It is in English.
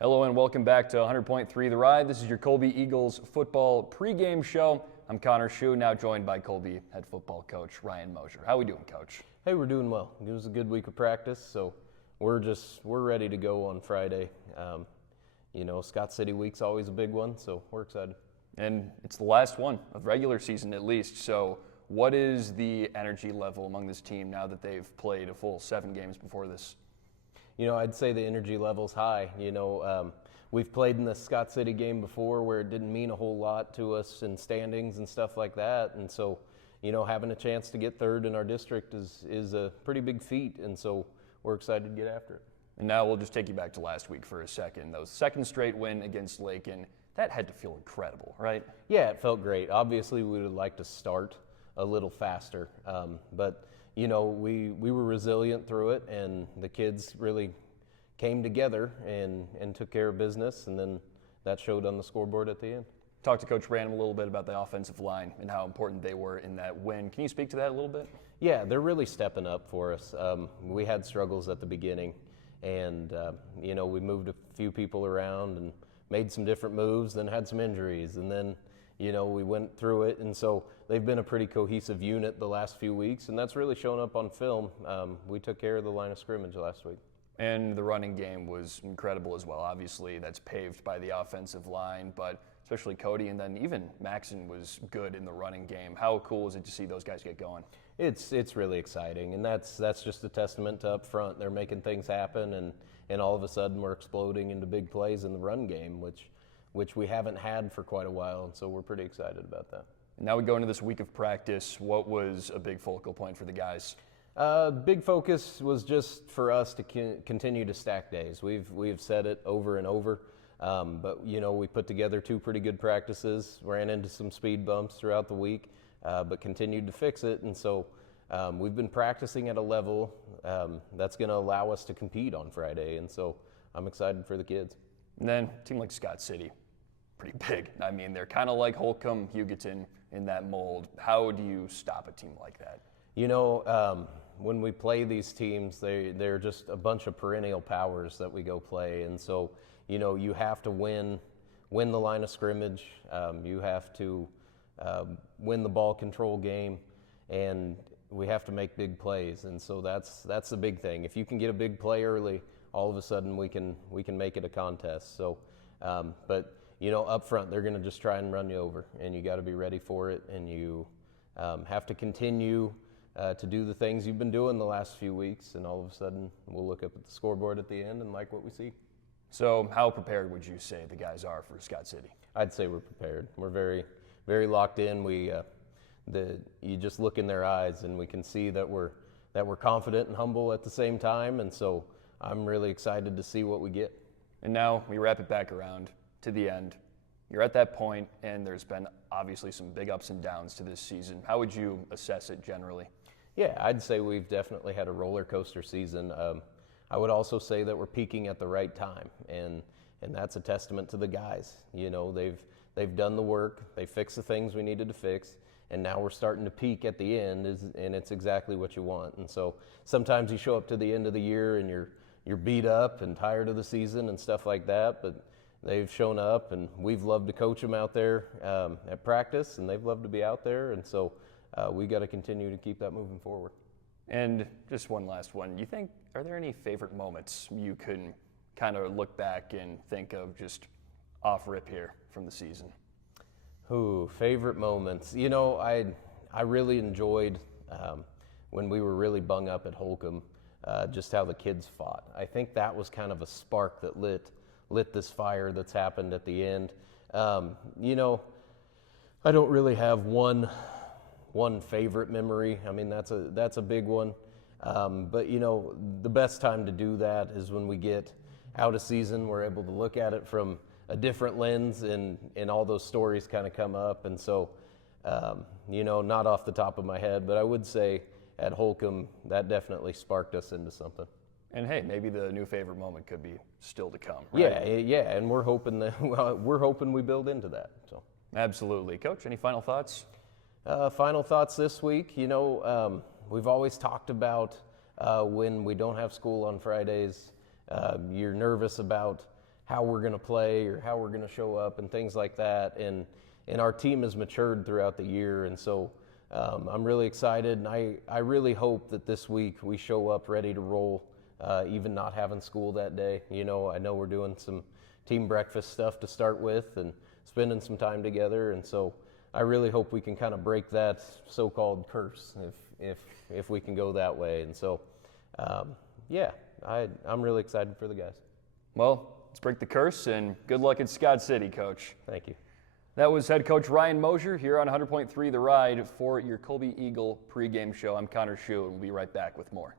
Hello and welcome back to 100.3 The Ride. This is your Colby Eagles football pregame show. I'm Connor Shue, now joined by Colby head football coach Ryan Mosier. How are we doing, Coach? Hey, we're doing well. It was a good week of practice, so we're ready to go on Friday. Scott City Week's always a big one, so we're excited. And it's the last one of regular season at least, so what is the energy level among this team now that they've played a full 7 games before this? I'd say the energy level's high. We've played in the Scott City game before where it didn't mean a whole lot to us in standings and stuff like that. And so, having a chance to get third in our district is a pretty big feat. And so we're excited to get after it. And now we'll just take you back to last week for a second. That was second straight win against Lakin. That had to feel incredible, right? Yeah, it felt great. Obviously, we would like to start a little faster. But we were resilient through it, and the kids really came together and took care of business, and then that showed on the scoreboard at the end. Talked to Coach Random a little bit about the offensive line and how important they were in that win. Can you speak to that a little bit? Yeah, they're really stepping up for us. We had struggles at the beginning, and we moved a few people around and made some different moves, then had some injuries, and then we went through it, and so they've been a pretty cohesive unit the last few weeks, and that's really shown up on film. We took care of the line of scrimmage last week. And the running game was incredible as well. Obviously, that's paved by the offensive line, but especially Cody, and then even Maxon was good in the running game. How cool is it to see those guys get going? It's really exciting, and that's just a testament to up front. They're making things happen, and all of a sudden we're exploding into big plays in the run game, which we haven't had for quite a while, and so we're pretty excited about that. Now we go into this week of practice. What was a big focal point for the guys? Big focus was just for us to continue to stack days. We've said it over and over, but we put together 2 pretty good practices, ran into some speed bumps throughout the week, but continued to fix it, and so we've been practicing at a level that's going to allow us to compete on Friday, and so I'm excited for the kids. And then a team like Scott City, pretty big. I mean, they're kind of like Holcomb, Hugoton in that mold. How do you stop a team like that? When we play these teams, they're just a bunch of perennial powers that we go play. And so, you have to win the line of scrimmage. You have to win the ball control game, and we have to make big plays. And so that's the big thing. If you can get a big play early, all of a sudden we can make it a contest. So, but up front, they're going to just try and run you over, and you got to be ready for it, and you have to continue to do the things you've been doing the last few weeks, and all of a sudden we'll look up at the scoreboard at the end and like what we see. So how prepared would you say the guys are for Scott City? I'd say we're prepared. We're very, very locked in. You just look in their eyes, and we can see that we're confident and humble at the same time, and so I'm really excited to see what we get. And now we wrap it back around to the end. You're at that point, and there's been obviously some big ups and downs to this season. How would you assess it generally? Yeah, I'd say we've definitely had a roller coaster season. I would also say that we're peaking at the right time, and that's a testament to the guys. They've done the work, they fixed the things we needed to fix, and now we're starting to peak at the end, and it's exactly what you want. And so sometimes you show up to the end of the year and you're beat up and tired of the season and stuff like that, but they've shown up, and we've loved to coach them out there at practice, and they've loved to be out there, and so we got to continue to keep that moving forward. And just one last one. Are there any favorite moments you can kind of look back and think of just off rip here from the season? Ooh, favorite moments. I really enjoyed when we were really bung up at Holcomb, just how the kids fought. I think that was kind of a spark that lit this fire that's happened at the end. I don't really have one favorite memory. I mean, that's a big one. But the best time to do that is when we get out of season. We're able to look at it from a different lens, and all those stories kind of come up. And so, not off the top of my head, but I would say at Holcomb, that definitely sparked us into something. And hey, maybe the new favorite moment could be still to come, right? Yeah, and we're hoping we build into that. So absolutely. Coach, any final thoughts? Final thoughts this week. We've always talked about when we don't have school on Fridays, you're nervous about how we're going to play or how we're going to show up and things like that. And our team has matured throughout the year, and so I'm really excited. And I really hope that this week we show up ready to roll, even not having school that day. You know, I know we're doing some team breakfast stuff to start with and spending some time together, and so I really hope we can kind of break that so-called curse if we can go that way. And so, yeah, I'm really excited for the guys. Well, let's break the curse, and good luck at Scott City, Coach. Thank you. That was head coach Ryan Mosier here on 100.3 The Ride for your Colby Eagle pregame show. I'm Connor Shue, and we'll be right back with more.